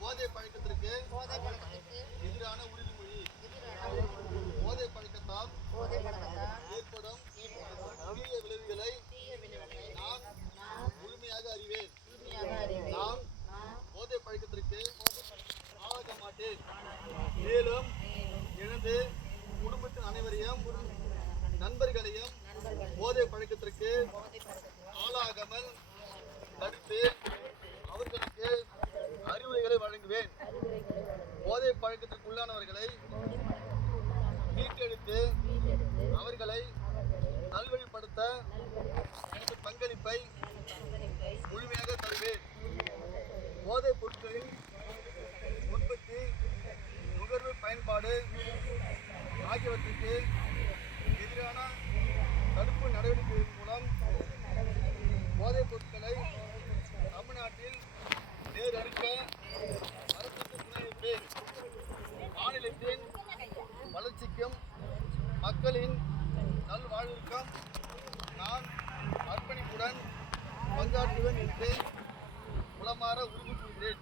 போதை பழக்கத்திற்கு எதிரான உறுதிமொழி. போதை பழக்கத்தால் ஏற்படும் தீய விளைவுகளை நான் முழுமையாக அறிவேன். நான் போதை பழக்கத்திற்கு ஆளாக மாட்டேன். மேலும் எனது குடும்பத்தின் அனைவரையும் நண்பர்களையும் போதை பழக்கத்திற்கு ஆளாகாமல் தடுத்து அவர்களுக்கு அறிவுரைகளை வழங்குவேன். போதை பழக்கத்திற்கு உள்ளானவர்களை மீட்டெடுத்து அவர்களை நல்வழிப்படுத்த எனது பங்களிப்பை முழுமையாக தருவேன். போதைப் பொருட்களின் உற்பத்தி, நுகர்வு, பயன்பாடு ஆகியவற்றுக்கு எதிரான தடுப்பு நடவடிக்கைகள் மூலம் போதைப் பொருட்களை தமிழ்நாட்டில் நேரறுக்க அரசுக்கு துணை வைப்பேன். மாநிலத்தின் வளர்ச்சிக்கும் மக்களின் நல்வாழ்விற்கும் நான் அர்ப்பணிப்புடன் பங்காற்றுவேன் என்று உளமாற உறுதி கூறுகிறேன்.